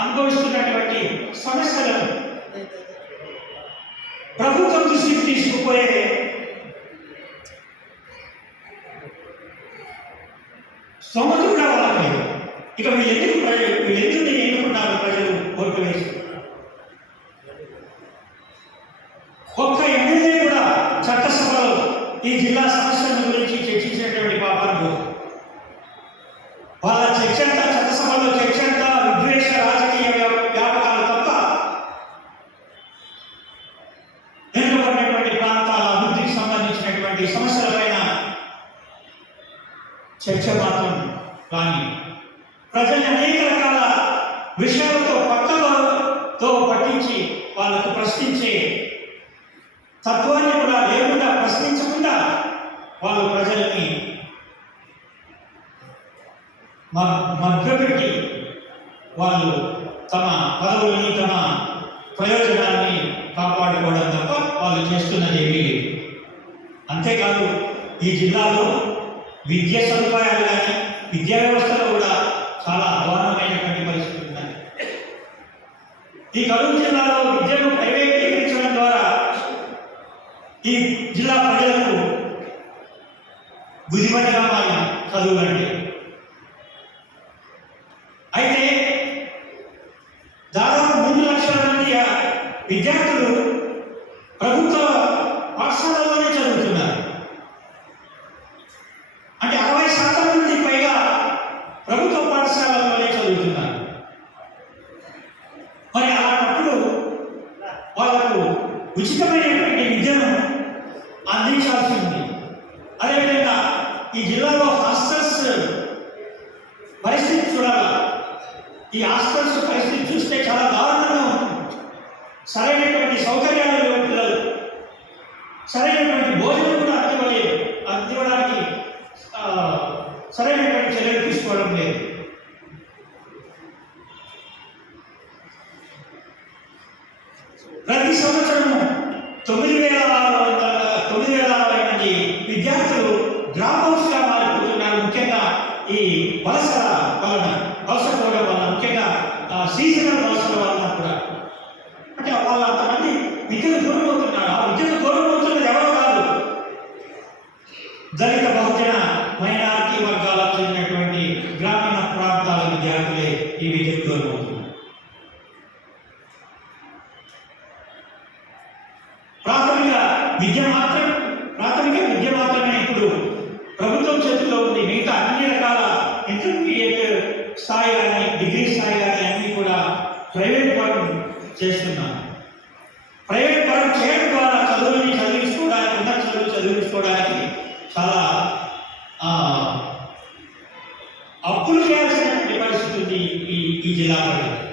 అనుభవిస్తున్నటువంటి సమస్యలను ప్రభుత్వం దృష్టికి తీసుకుపోయే స్తోమత కూడా వాళ్ళకి ఇక వీళ్ళు ఎందుకు ప్రజలు వీళ్ళు ఎందుకు దీన్ని ఎన్నుకున్నారు ప్రజలు కోరిక వేసి ఒక్క ఎమ్మెల్యే కూడా చట్టసభలో ఈ జిల్లా సమస్యల గురించి చర్చించినటువంటి పాపాలు చర్చ మాత్రం కానీ. ప్రజల్ని అనేక రకాల విషయాలతో పక్కలతో పట్టించి వాళ్ళకు ప్రశ్నించే తత్వాన్ని కూడా లేకుండా ప్రశ్నించకుండా వాళ్ళు ప్రజల్ని మ- వాళ్ళు తమ పదవుల్ని తమ ప్రయోజనాన్ని కాపాడుకోవడం తప్ప వాళ్ళు చేస్తున్నది ఏమీ లేదు. అంతేకాదు ఈ జిల్లాలో విద్య సదుపాయాలు కానీ విద్యా వ్యవస్థలో కూడా చాలా అధ్వానమైనటువంటి పరిస్థితి ఉన్నాయి. ఈ కరూరు జిల్లాలో విద్యను ప్రైవేటీకరించడం ద్వారా ఈ జిల్లా ప్రజలకు గుదిబండగా మారిన చదువులంటే అయితే దాదాపు మూడు లక్షల మంది విద్యార్థులు ప్రభుత్వ పాఠశాలలోనే చదువుతున్నారు అంటే అరవై శాతం మంది పైగా ప్రభుత్వ పాఠశాలలోనే చదువుతున్నారు. మరి అలాంటప్పుడు వాళ్ళకు ఉచితమైనటువంటి విద్యను అందించాల్సి ఉంది అదేవిధంగా ఈ జిల్లాలో హాస్టల్స్ పరిస్థితి చూడాలి? ఈ హాస్టల్స్ పరిస్థితి చూస్తే చాలా దారుణంగా ఉంటుంది. సరైనటువంటి సౌకర్యాలు లేవు పిల్లలు. సరైనటువంటి భోజనం కూడా అందివ్వలేదు. అందివ్వడానికి సరైనటువంటి చర్యలు తీసుకోవడం లేదు. ప్రతి సంవత్సరము తొమ్మిది వేల ఆరు వందల తొమ్మిది వేల అరవై మంది విద్యార్థులు డ్రాప్ అవుట్స్గా మారిపోతున్నారు ముఖ్యంగా ఈ వలస వలన వలస పోవడం వలన ముఖ్యంగా సీజనల్ వలసల వలన కూడా. అంటే వాళ్ళ అంతమంది విద్యను దూరం అవుతున్నారు ఆ విద్యను దూరం అవుతున్నది ఎవరో కాదు. దళిత బహుజన ఈ విద్యకు దూరం అవుతున్నారు ప్రాథమిక విద్య మాత్రం ప్రాథమిక విద్య మాత్రమే ఇప్పుడు ప్రభుత్వం చేతుల్లో ఉంది. మిగతా అన్ని రకాల ఇంటర్మీడియట్ స్థాయి కానీ డిగ్రీ స్థాయి కానీ అన్ని కూడా ప్రైవేట్ పరం చేస్తున్నాం ప్రైవేట్ పరం చేయడం ద్వారా చదువుని చదివించుకోవడానికి ఉన్న చదువు చదివించుకోవడానికి చాలా అప్పులు చేయాల్సినటువంటి పరిస్థితి ఉంది ఈ ఈ జిల్లా ప్రజలు